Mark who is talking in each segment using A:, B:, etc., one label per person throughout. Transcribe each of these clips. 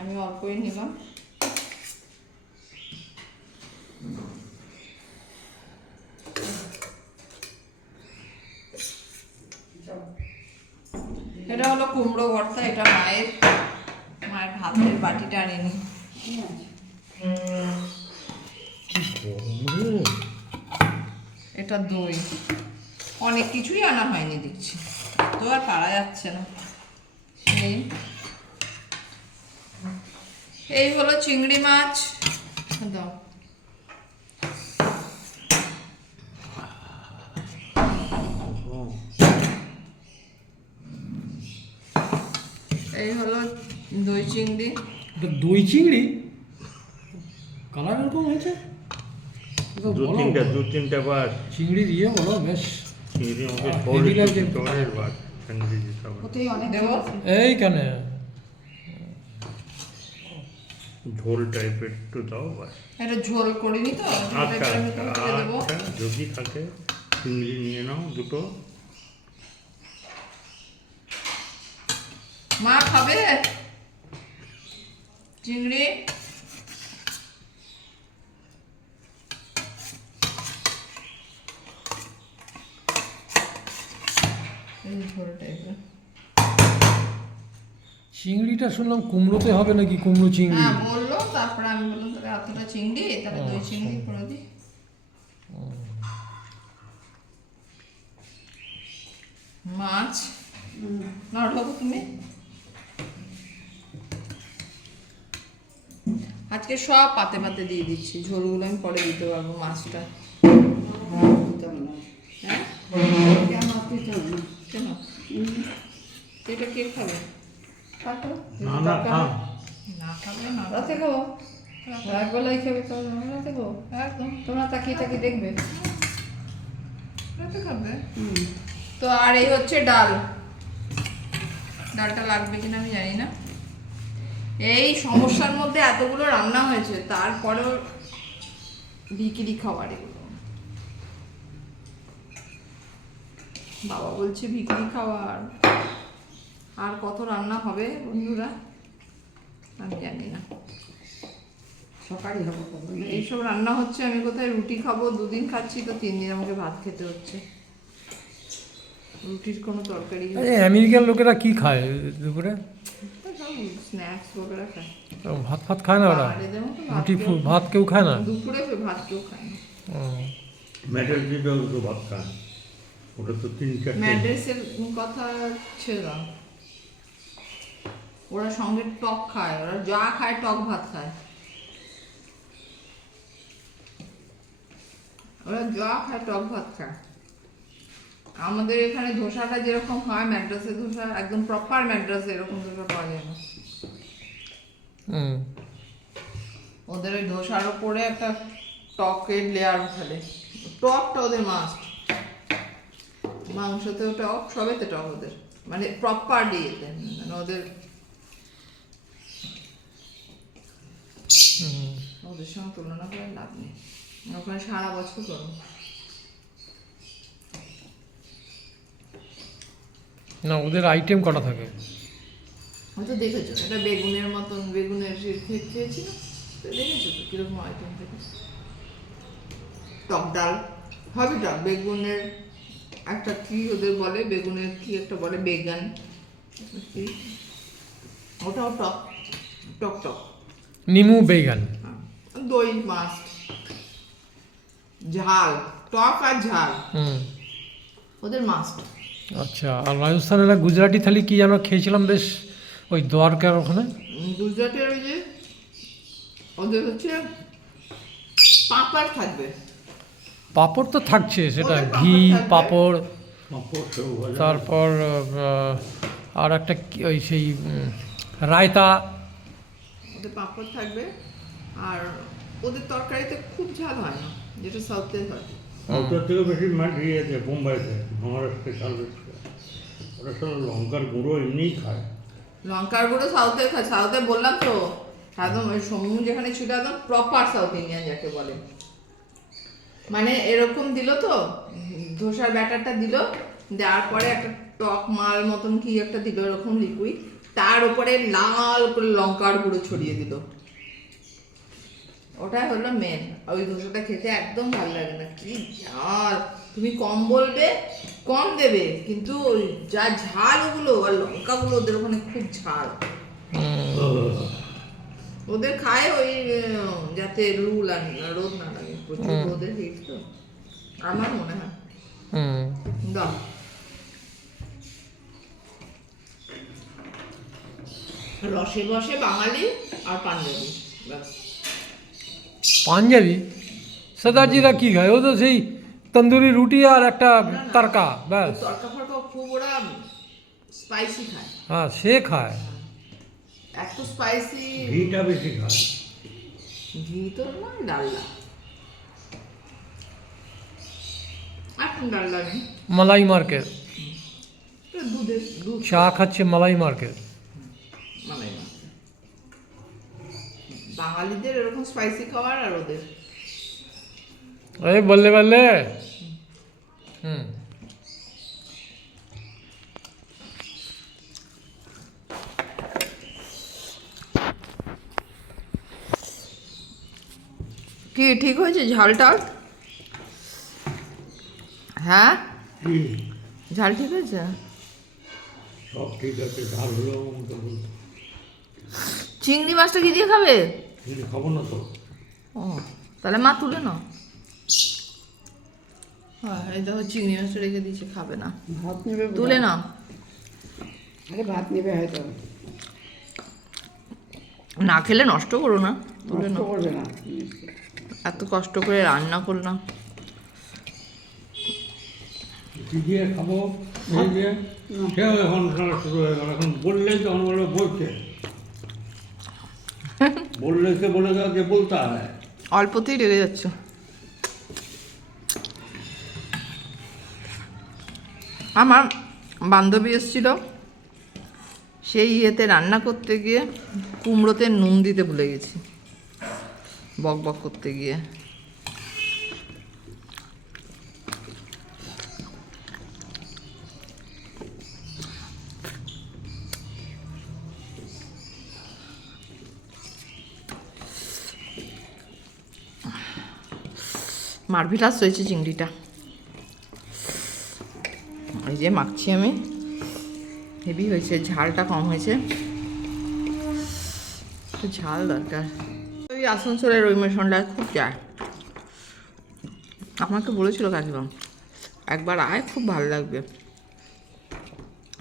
A: আমি অল্পই নিলাম। এটা হলো কুমড়ো ভর্তা, এটা মায়ের মায়ের ভাতের বাটিটা আনিনি। এটা দই। অনেক কিছুই আনা হয়নি দেখছি। তো আর পারা যাচ্ছে না। এই। এই হলো চিংড়ি মাছ। দাও। এই হলো দই চিংড়ি।
B: এটা দই চিংড়ি? কালার এরকম হয়েছে?
C: দু তিনটা দু তিনটা বার।
B: চিংড়ি দিয়ে বলো বেশ।
C: চিংড়ি আমাকে
B: লাগছে।
A: দেবো?
B: এইখানে
C: ঝোল টাইপের একটু দাও বাস।
A: এটা ঝোল করিনি তো
C: আচ্ছা
A: করে
C: আচ্ছা আচ্ছা যদি থাকে চিংড়ি নিয়ে নাও দুটো।
A: মা খাবে? চিংড়ি? এই
B: চিংড়িটা শুনলাম কুমড়োতে হবে নাকি কুমড়ো চিংড়ি?
A: হ্যাঁ বলল তারপরে আমি বললাম তাহলে এতটা চিংড়ি দই চিংড়ি করে দিই মাছ। না ঢোকো তুমি? আজকে সব পাতে পাতে দিয়ে দিচ্ছি। ঝোলগুলো আমি পরে দিতে পারব মাছটা
D: দিতে হবে না।
A: হ্যাঁ
D: কেন দিতে হবে না?
A: কেন এটা কে খাবে?
D: কাটো।
C: না না
A: না। খাবে না
D: রাতে খাব। এক বেলায় তো রাতে খাব?
A: একদম।
D: তোমরা তাকিয়ে তাকিয়ে দেখবে।
A: রাতে খাবে?
D: হুম।
A: তো আর এই হচ্ছে ডাল। ডালটা লাগবে কিনা আমি জানি না। এই সমস্যার মধ্যে এতগুলো রান্না হয়েছে তারপরেও বিক্রি খাবার এগুলো। বাবা বলছে বিক্রি খাবার আর কত রান্না হবে বন্ধুরা? আমি জানি না।
D: সকালই হবে কখন?
A: এইসব রান্না হচ্ছে আমি কোথায় রুটি খাব? দুদিন খাচ্ছি তো তিন দিন আমাকে ভাত খেতে হচ্ছে। রুটির কোনো তরকারি
B: এই আমেরিকান লোকেরা কি খায় দুপুরে?
A: স্ন্যাক্স বগেরা খায়।
B: ভাত ফাত খায় না ওরা? রুটি ভাত কেউ খায় না?
A: দুপুরে ভাত কেউ খায় না।
C: ভাত খায়। ওটা তো তিন চারটে
A: ম্যাড্রেসের কথা ছেড়ে দাও। ওরা সঙ্গে টক খায় ওরা যা খায় টক ভাত খায়। ওরা যা খায় টক ভাত খায়। আমাদের এখানে ধোসাটা যেরকম হয় ম্যাড্রাসে ধোসা একদম প্রপার ম্যাড্রাসে এরকম ধোসা পাওয়া যায় না। ওদের ওই ধোসার উপরে একটা টকের লেয়ার ফেলে টকটা ওদের মাস্ট মাংসতেও টক সবেতে টক ওদের। মানে প্রপারলি এতে মানে ওদের
B: হুম।
A: ওদের সঙ্গে তুলনা করে লাভ নেই। ওখানে সারা বছর গরম।
B: না ওদের আইটেম কটা থাকে?
A: হয়তো দেখেছ এটা বেগুনের মতন বেগুনের খেয়েছি তো দেখেছ তো কীরকম আইটেম থাকে? টক ডাল হবে টক বেগুনের একটা কি ওদের বলে বেগুনের কি একটা বলে বেগান ওটাও টক টক টক।
B: নিমু বেগান।
A: দই মাছ ঝাল টক আর ঝাল ওদের মাস্ট
B: আচ্ছা আর রাজস্থানের গুজরাটি থালি কি যেন খেয়েছিলাম বেশ ওই দ্বারকার ওখানে
A: গুজরাটের ওই যে ওদের হচ্ছে পাঁপড় থাকবে
B: পাঁপড় তো থাকছে সেটা ঘি
A: পাঁপড়।
B: তারপর আর একটা কি ওই সেই রায়তা
A: পাপড় থাকবে আর ওদের তরকারিতে খুব ঝাল হয় না যেটা সাউথে হয়।
C: ওটার থেকে বেশি মাছ ইয়েতে বোম্বাইতে মহারাষ্ট্রে ওরা সব লঙ্কার গুঁড়ো এমনিই খায়।
A: লঙ্কার গুঁড়ো সাউথে খায়। সাউথে বললাম তো একদম ওই সমু যেখানে ছিল একদম প্রপার সাউথ ইন্ডিয়ান যাকে বলে। মানে এরকম দিল তো ধোসার ব্যাটারটা দিল দেওয়ার পরে একটা টক মাল মতন কি একটা দিল এরকম লিকুইড তার উপরে লাল করে লঙ্কার গুঁড়ো ছড়িয়ে দিল। ওটাই হলো মেন ওই ধোসাটা খেতে একদম ভালো লাগে না। কি ঝাল। তুমি কম বলবে কম দেবে কিন্তু যা ঝাল ওগুলো আর লঙ্কাগুলো ওদের ওখানে খুব ঝাল। ওদের খায় ওই যাতে লু লাগে না রোদ না লাগে প্রচুর রোদের হিট তো। আমার মনে হয়। দাও। রসে বসে বাঙালি আর পাঞ্জাবি ব্যাস।
B: পাঞ্জাবি সদার্জিরা কি খায় ও তো সেই তন্দুরি রুটি আর একটা তরকা ব্যাস
A: তরকা ফরকা খুব ওরা স্পাইসি খায়
B: হ্যাঁ সে খায়
A: এত স্পাইসি
C: ঘিটা বেশি খায়
A: ঘি তো নয় ডালনা এখন ডালনা নেই
B: মালাই মার্কেট
A: তো দুধের দুধ
B: চা খাচ্ছে মালাই মার্কেট
A: মানে না বাঙালিদের এরকম স্পাইসি খাবার আর ওদের।
B: এই বললে বললে। হুম।
A: কি ঠিক হয়েছে ঝালটা হ্যাঁ? ঝাল ঠিক হয়েছে?
C: সব ঠিক আছে ঝাল বলতে।
A: চিংড়ি মাছটা কি দিয়ে খাবে?
C: খাব না তো?
A: ও তাহলে মা তুলে নাও। হ্যাঁ এই দেখো চিংড়ি মাছটা রেখে দিয়েছে খাবে না।
D: ভাত নেবে
A: তুলে নাও।
D: আরে ভাত নেবে হয়তো।
A: না খেলে নষ্ট করো না তুলে নাও।
D: করবে না
A: এত কষ্ট করে রান্না করলাম
C: দিয়ে খাব? এখন শুরু হয়ে গেল এখন বললেই তো আমার বলে বলছে।
A: অল্পতেই রেগে যাচ্ছ। আমার বান্ধবী এসেছিল। সেই ইয়েতে রান্না করতে গিয়ে কুমড়োতে নুন দিতে ভুলে গেছি। বক বক করতে গিয়ে। মারভিলাস হয়েছে চিংড়িটা। এই যে মাখছি আমি। হেভি হয়েছে, ঝালটা কম হয়েছে। ঝাল দরকার। ওই আসানসোলের ওই মেশনটায় খুব যায়। আমাকে বলেছিল কাকিমা, একবার আয়, খুব ভালো লাগবে।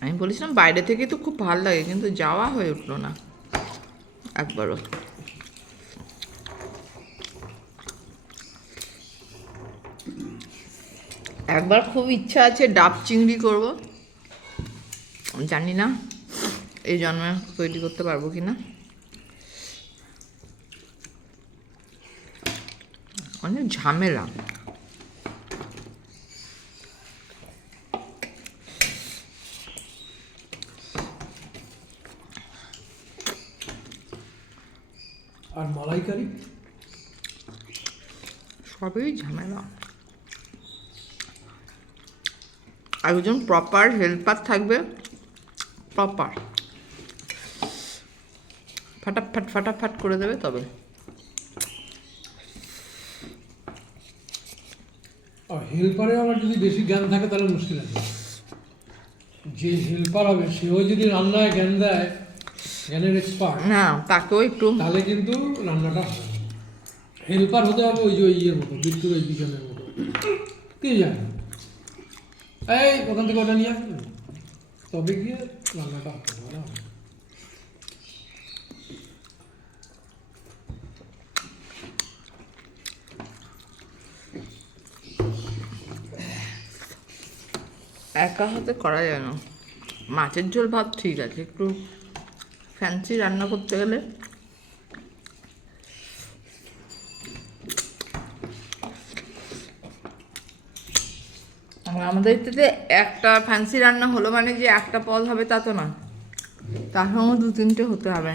A: আমি বলেছিলাম, বাইরে থেকে তো খুব ভালো লাগে, কিন্তু যাওয়া হয়ে উঠল না। একবারও। একবার খুব ইচ্ছা আছে ডাব চিংড়ি করব। জানি না এই জন্মে তৈরি করতে পারব কি না অনেক ঝামেলা।
B: আর মালাইকারি?
A: সবই ঝামেলা। একজন প্রপার হেল্পার থাকবে। প্রপার ফাটাফাট ফাটাফাট করে দেবে তবে।
B: আর হেল্পারে আবার যদি বেশি জ্ঞান থাকে তাহলে মুশকিল আছে। যে হেল্পার হবে সেও যদি রান্নায় জ্ঞান দেয় জ্ঞানের এক্সপার্ট
A: না তাকেও একটু
B: তাহলে কিন্তু রান্নাটা হেল্পার হতে হবে ওই যে ওই ইয়ের মতো বিদ্যুৎ ওই বিজনের মতো। কি জানে? এই।
A: একা হাতে করা যায় না মাছের ঝোল ভাত ঠিক আছে, একটু ফ্যান্সি রান্না করতে গেলে আমাদের এতে একটা ফ্যান্সি রান্না হলো মানে যে একটা পদ হবে তা তো না। তার সঙ্গে দু তিনটে হতে হবে।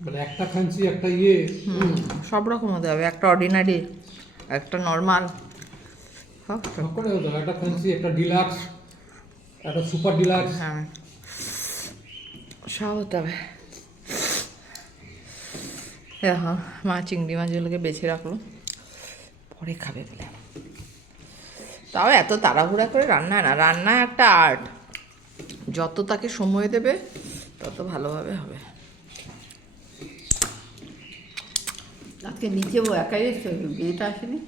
B: মানে একটা ফ্যান্সি একটা ইয়ে।
A: সব রকম হতে হবে। একটা অর্ডিনারি একটা নর্মাল সব
B: সব করে হতে হবে। একটা ফ্যান্সি একটা ডিলাক্স একটা সুপার ডিলাক্স
A: হ্যাঁ সব হতে হবে। দেখো মা চিংড়ি মাছগুলোকে বেছে রাখল। পরে খাবে বলে। তাও এত তাড়াহুড়া করে রান্না না রান্না একটা আর্ট। যত তাকে সময় দেবে তত ভালোভাবে হবে।
D: আজকে নিচে ও একাই এসছে বিয়েটা আসেনি।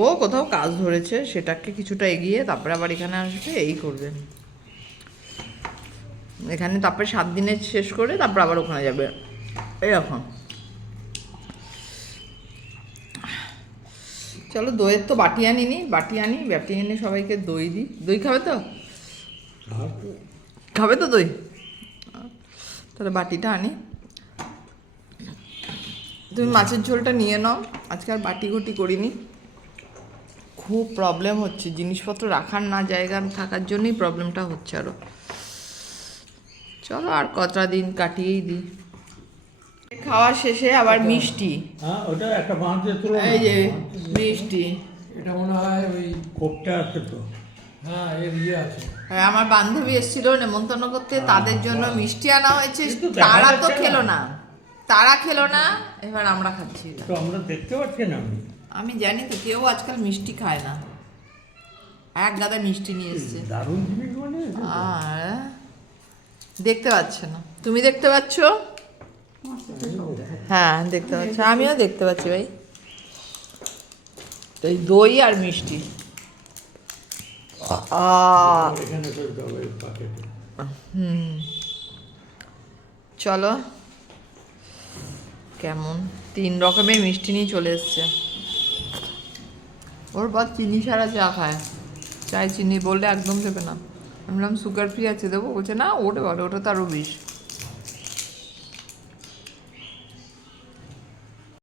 A: ও কোথাও কাজ ধরেছে সেটাকে কিছুটা এগিয়ে তারপরে আবার এখানে আসবে এই করবেন এখানে তারপরে সাত দিনের শেষ করে তারপর আবার ওখানে যাবে। এরকম চলো দইয়ের তো বাটি আনিনি বাটি আনি বাটি এনে সবাইকে দই দিই। দই খাবে তো? খাবে তো দই? তাহলে বাটিটা আনি। তুমি মাছের ঝোলটা নিয়ে নাও। আজকে আর বাটি ঘটি করিনি। খুব প্রবলেম হচ্ছে। জিনিসপত্র রাখার না জায়গা থাকার জন্যই প্রবলেমটা হচ্ছে আরও চলো আর কতটা দিন কাটিয়েই দিই। খাওয়া শেষে আবার মিষ্টি।
C: হ্যাঁ ওটা একটা মাছ দিয়ে তুলো
A: এই যে মিষ্টি।
B: এটা মনে হয় ওই
C: কোপটা আছে তো।
B: হ্যাঁ এর ইয়ে আছে।
A: হ্যাঁ আমার বান্ধবী এসেছিল নেমন্তন্ন করতে তাদের জন্য মিষ্টি আনা হয়েছে। তারা তো খেলো
C: না।
A: না। তারা খেলো না এবার আমরা খাচ্ছি।
C: তো আমরা দেখতে পাচ্ছি না আমি।
A: আমি জানি তো কেউ আজকাল মিষ্টি খায় না। এক গাদা মিষ্টি নিয়ে এসছে।
C: দারুণ জিনিস মানে
A: আর দেখতে পাচ্ছ না। তুমি দেখতে পাচ্ছ? হ্যাঁ দেখতে পাচ্ছ। আমিও দেখতে পাচ্ছি ভাই। তো এই দই আর মিষ্টি। হুম। চলো। কেমন? তিন রকমের মিষ্টি নিয়ে চলে এসছে। ওর বর চিনি ছাড়া চা খায়। চায় চিনি বললে একদম দেবে না। আমি বললাম সুগার ফ্রি আছে দেবো। বলছে না ওটা বলে ওটা তো আরও বিষ